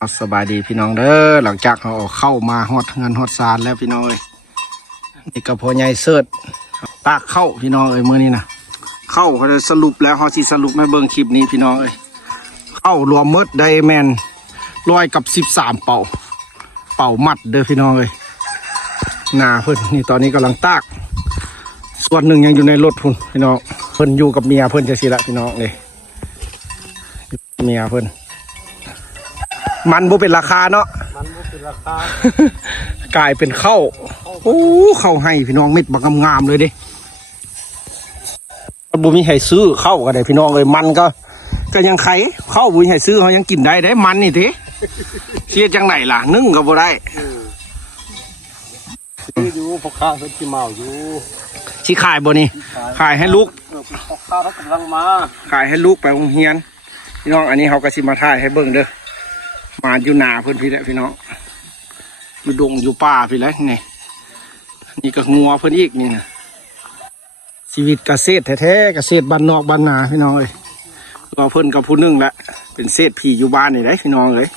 สบายดีพี่น้องเด้อหลังจากเขาเข้ามาฮอดเงินฮอดซานแล้วพี่น้องเอ้ยนี่ก็พอใหญ่เสิร์ชตากเข้าพี่น้องเอ้ยมื้อนี้นะเข้าเขาจะสรุปแล้วเขาสิสรุปให้เบิ่งคลิปนี้พี่น้องเอ้ยเข้ารวมหมดไดแมน113เป่ามัดเด้อพี่น้องเอ้ยหน้าเพิ่นนี่ตอนนี้กำลังตากส่วนหนึ่งยังอยู่ในรถพุ่นพี่น้องเพิ่นอยู่กับเมียเพิ่นจะสิละพี่น้องเลยเมียเพิ่นมันบ่เป็นราคาเนาะมันบ่เป็นราคากลายเป็นข้าวโอ้ข้าวให้พี่น้องเม็ดบักงามๆเลยดิบ่มีให้ซื้อข้าวก็ได้พี่น้องเลยมันก็ยังไข่ข้าวบ่มีให้ซื้อเขายังกินได้มันนี่ติเสียจังไหนล่ะนึ่งก็บ่ได้ซื้ออยู่พอค้าเพิ่นสิเมาอยู่สิขายบ่นี่ขายให้ลูกพอค้าเขากำลังมาขายให้ลูกไปโรงเรียนพี่น้องอันนี้เขาก็สิมาถ่ายให้เบิ่งเด้อมาอยู่นาเพื่อนพี่แหละพี่น้องอยู่ดงอยู่ป่าพี่แหละนี่ก็งัวเพื่อนอีกนี่นะชีวิตเกษตรแท้ๆเกษตรบ้านนอกบ้านนาพี่น้องเลยรอเพื่อนกับผู้นึ่งละเป็นเศษผีอยู่บ้านนี่ได้พี่น้องเลย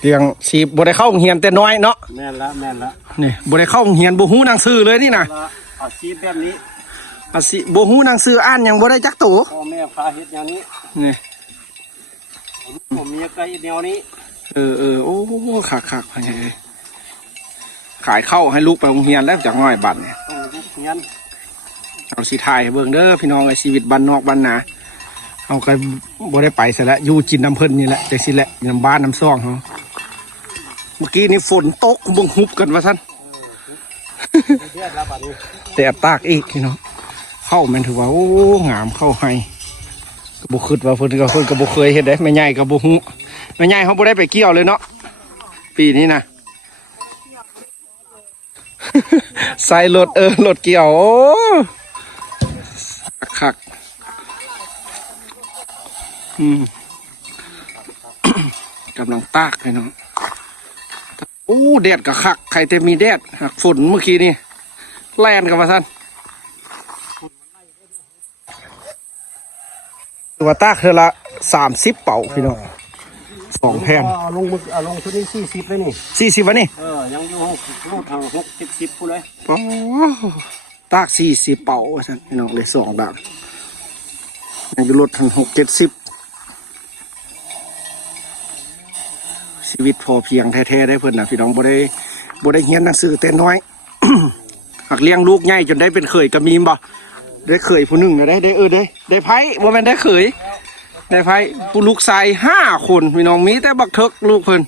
เรียงชีบได้เข้าโรงเรียนแต่น้อยเนาะแม่นละนี่บ่ได้เข้าโรงเรียนบ่ฮู้หนังสือเลยนี่นะอาชีพแบบนี้อาชีพบ่ฮู้หนังสืออ่านยังบ่ได้จักตัวพ่อแม่พาเฮ็ดอย่างนี้นี่ผมมีไก่แนวนี้โอ้ขักไงขายเข้าให้ลูกไปโรงเรียนแล้วจากง่อยบัตรเนี่ยเอาสีไทยเบิ่งเด้อพี่น้องในชีวิตบ้านนอกบ้านนาเอาก็บ่ได้ไปซะแล้วอยู่จินน้ำเพิ่นนี่แหละจังสิแหละน้ำบ้านน้ำซ่องเขาเมื่อกี้นี่ฝนตกบึงฮุบกันว่าท่านแต่ตากอีกพี่น้องเข้ามันถือว่าโอ้งามเข้าให้บุคืดว่าเพิ่นก็บ่เคยเห็นได้แม่ใหญ่กับบุหูแม่ใหญ่เขาบ่ได้ไปเกี่ยวเลยเนาะปีนี้นะใส่รถรถเกี่ยวโอ้คักกำลังตากเลยเนาะโอ้แดดกับคักใครแต่มีแดดหักฝนเมื่อกี้นี่แล่นกับว่าท่านตัวตากเธอละ30เป่าพี่น้อง2แผ่นลงชุดนี้40เลยนี่40วะนี่ยังอยู่รูดทาง60พูดเลยโอ้ตาก40เป่าท่านพี่น้องเลย2แบบยังอยู่รถทาง60-70ชีวิตพอเพียงแท้ๆได้เพิ่นนะพี่น้องบ่ได้เรียนหนังสือแต่น้อย หักเลี้ยงลูกใหญ่จนได้เป็นเขยกระมีมบ่ได้เขยผู้หนึ่งได้ไพ่บ่แม่นได้เขยได้ไพ่ผู้ลูกชาย5 คนพี่น้องมีแต่บักเถิกลูกเพิ่น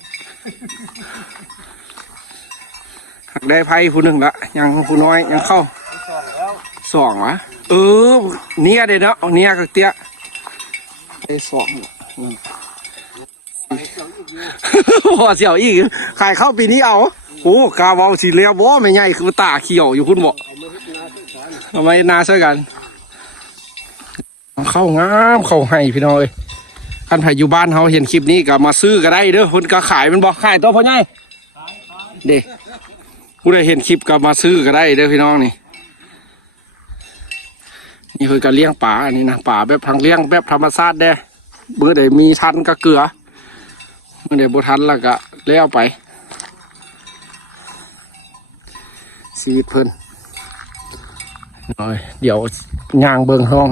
หักได้ไพ่ผู้หนึ่งละยังผู้น้อยยังเข้า2วะเนี่ยเด้เนาะเนี่ยกับเตี้ยได้2พอเสียวอีกขายเข้าปีนี้เอาโอ้กาวาวสีเลียบบ่ไม่ใหญ่คือตาเขียวอยู่คุณบอกทำไมนาช่วยกันเข้างามเข้าให้พี่น้องเอ้ยท่านไผ่อยู่บ้านเขาเห็นคลิปนี้ก็มาซื้อก็ได้เด้อคนก็ขายมันบอกขายตัวพ่อใหญ่เด็กผู้ใดเห็นคลิปก็มาซื้อก็ได้เด้อพี่น้องนี่คือการเลี้ยงป่าอันนี้นะป่าแบบทางเลี้ยงแบบธรรมชาติได้เมื่อใดมีทันก็เกลือเมื่อใดบ่ทันแล้วก็เลี้ยวไปชีวิตเพิ่นเดี๋ยวย่างเบิ่งห้อง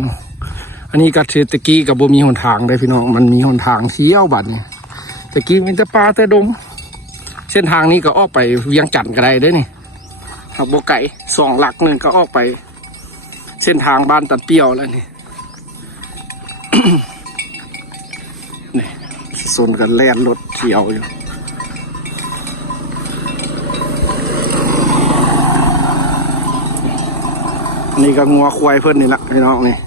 อันนี้ก็ตะกี้กับบ่มีหนทางได้พี่น้องมันมีหนทางเที่ยวบัดนี่ตะกี้มันจะป่าแต่ดงเส้นทางนี้ก็ออกไปเวียงจันทน์ก็ได้เด้อนี่หักบ่ไก่2 หลักนึงก็ออกไปเส้นทางบ้านตัดเปี้ยวแล้วนี่ นี่โซนกันแล่นรถเที่ยวอยู่นี่ก็งัวควายเพิ่นนี่ละพี่น้องนี่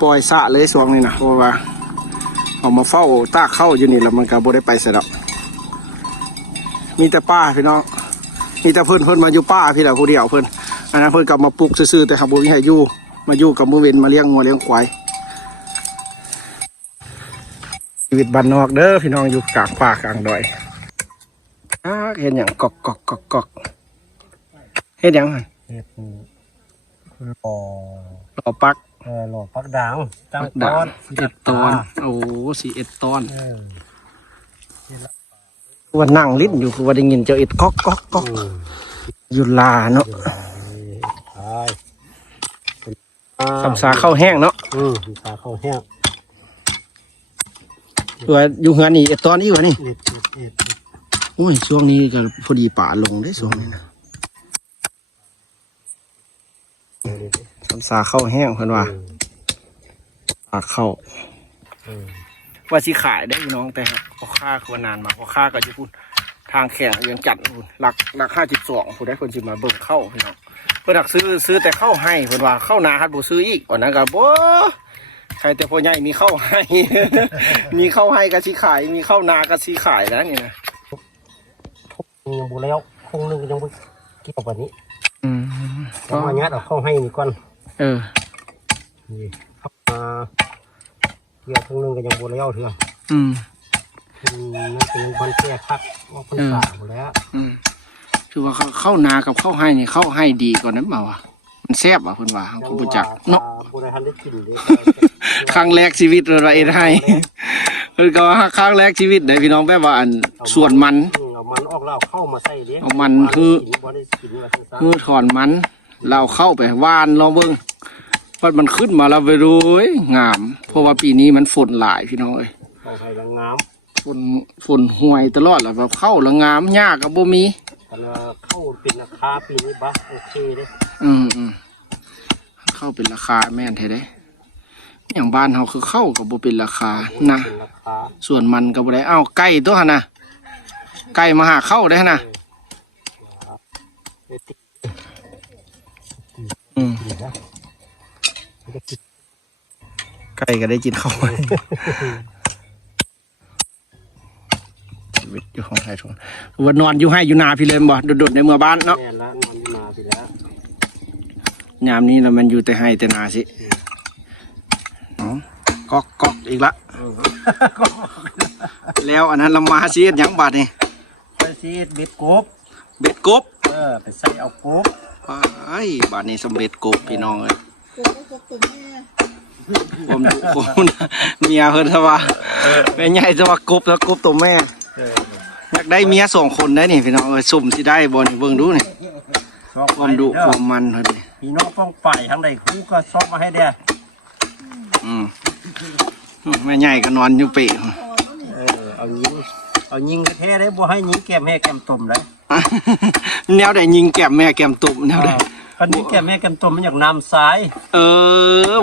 ปล่อยสะเลยช่วงนี้นะเพราะว่าเอามาเฝ้าตากเข้าอยู่นี่แล้วมันก็บ่ได้ไปเสร็จแล้วมีแต่ป้าพี่น้องมีแต่เพิ่นมาอยู่ป้าพี่ละผู้เดียวเพิ่นอันนั้นเพิ่นกลับมาปลูกซื่อๆแต่ครับบ่มีให้อยู่มาอยู่กับมือเว้นมาเลี้ยงงัวเลี้ยงควายชีวิตบ้านนอกเด้อพี่น้องอยู่กลางป่ากลางดอยเห็นอย่างกอกเห็นอย่างรอปัก หล่อปักด่างตั้ง ปัก ต ด่า อง น 11 ตอนโอ้41 ตอน เออ ว่านั่งลิ้นอยู่คือว่าได้ยินเจ้าเอ็ดก๊อกก๊อกก๊อกอยู่ลาเนาะ ใช่ คำสาเข้าแห้งเนาะ คำสาเข้าแห้ง ตัวอยู่เฮือนนี่เอ็ดตอนนี้วะนี่ เอ็ดเอ็ด โอ้ยช่วงนี้ก็พอดีป่าลงได้ช่วงนี้นะคำสาเข้าแห้งเพิ่นว่าปากเข้าว่าสิขายได้พี่น้องแต่ครับพอค่าคือนานมาพอค่าก็จะพูดทางแข่งเรียงจัดพูดหลัก52พูดได้คนสิมาเบิ่งเข้าพี่น้องเพิ่นหักซื้อแต่เข้าให้เพิ่นว่าเข้านาฮัดบ่ซื้ออีกวันนั้นก็บ่ใครแต่พ่อใหญ่มีเข้าให้ มีเข้าให้ก็สิขายมีเข้านาก็สิขายแล้วนี่นะ ยังบูแล้วคงนึงยังไม่เกี่ยวกับนี้ ก็ เอามายัดเอาเข้าให้นี่ก่อน นี่เข้ามาเกี่ยวคงนึงก็ยังบูแล้วเถอะมันเป็นวันแก่คักว่าคนสาหมดแล้ว คือว่าเข้านากับเข้าให้นี่เข้าให้ดีกว่านั้นเปล่าวะมันแซ่บอ่ะเพิ่นว่าเขาบ่จักเนาะ บุญทันได้กินเลย ครั้งแรกชีวิตเราเอ็ดให้เพิ่นก็ว่าครั้งแรกชีวิตได้พี่น้องแบบว่าอันส่วนมัน เอามันออกแล้วเข้ามาใส่เด้ เอามันคือถอนมันเราเข้าไปหว่านเราเบิ่งว่ามันขึ้นมาแล้วไปดูงาม เพราะว่าปีนี้มันฝนหลายพี่น้องเอ้ย เข้าไปแล้วงาม ฝนห่วยตลอดแหละแบบเข้าแล้วงามยากก็บ่มี กันเข้าเป็นราคาปีนี้บ้าโอเคเลย เข้าเป็นราคาแม่นแท้เด้อย่างบ้านเราคือเข้ากับบ่เป็นราคานะ เป็นราคา ส่วนมันก็บ่ได้ไก่ตัวหั่นน่ะไก่มาหาเข้าได้หั่นน่ะไก่ก็ได้กินข้าวชีวิตอยู่ของไทยทุนว่านอนอยู่ให้อยู่นาพี่เลยบ่โดดๆในเมืองบ้านเนาะ แม่ละนอนมาไปแล้ว ยามนี้แล้วมันอยู่แต่ให้แต่นาสิก๊อกอีกละแล้วอันนั้นเรามาซีดหยังบาดนี่ ไปซีดเบ็ดกบ เบ็ดกบ ไปใส่เอากบ ไอ้บาดนี้สำเร็จกบพี่น้องเอ้ยผมดุผมเมียเพิ่นซะว่าแม่ใหญ่ซะว่ากบแล้วกบตัวแม่อยากได้เมีย2 คนได้นี่พี่น้องเอ้ยสุ่มสิได้บ่นี่เบิ่งดูนี่ความดุความมันเพิ่นนี่ พี่น้องต้องไปทางใดครูก็ซอกมาให้เด้อ แม่ใหญ่ก็นอนอยู่เปะ เอายิงแท้ได้บ่ให้ยิงแก้มแม่แก้มต้มเลย แนวใดยิงแก้มแม่แก้มตุ่มแนวใด คันนี้แก้มแม่แก้มต้มมันอยากน้ำสาย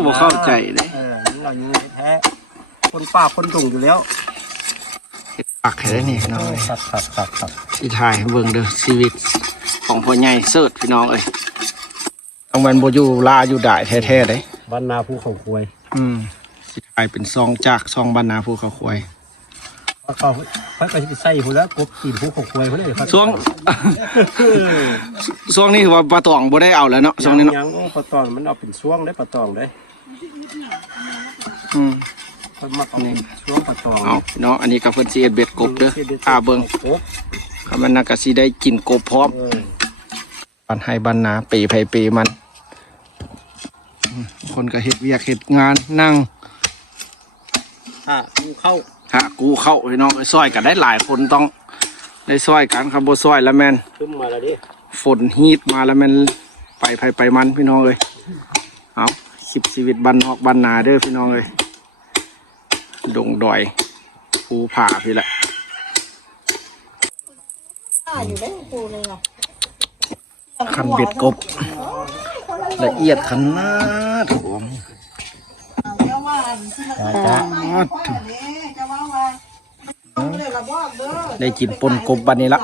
บ่เข้าใจเลย ยิงเอายิงแท้คนป่าคนดุงอยู่แล้ว ปักให้ได้นี่พี่น้องเอ้ย ครับ สิถ่ายให้เบิ่งเด้อชีวิตของพ่อใหญ่เสิร์ชพี่น้องเอ้ยต้องมันบ่อยู่ลาอยู่ได้แท้ๆเด้ บ้านนาภูเขาควย สิถ่ายเป็นซองจากซองบรรณาภูเขาควาย เขาไปใส่หัวแล้วกบตีนภูเขาควยเขาเลย ช่วง ช่วงนี้ถือว่าปลาตองบ่ได้เอาแล้วเนาะช่วงนี้เนาะ ยังปลาตองมันเอาเป็นช่วงได้ปลาตองได้มันมาเอาช่วงปลาตอง เอาเนาะอันนี้ก็เพิ่นสิเฮ็ดเบ็ดกบเด้อเบิ่ง กบ คำมันน่ะก็สิได้กินกบพร้อมบ้านให้บ้านนาเปไผเปมันคนก็เฮ็ดเวียกเฮ็ดงานนั่ง กูเข้า กูเข้าพี่น้องไปซอยกันได้หลายคนต้องได้ซอยกันครับบ่ซอยแล้วแม่น ขึ้นมาแล้วดิ ฝนฮีทมาแล้วแม่นไปไผไปมันพี่น้องเอ้ยเอา10ชีวิตบ้านนอกบ้านนาเด้อพี่น้องเอ้ยดงดอยภูผาพี่แหละคันเบ็ดกบละเอียดขนาดผม ได้กินปนกบบันนี้ละ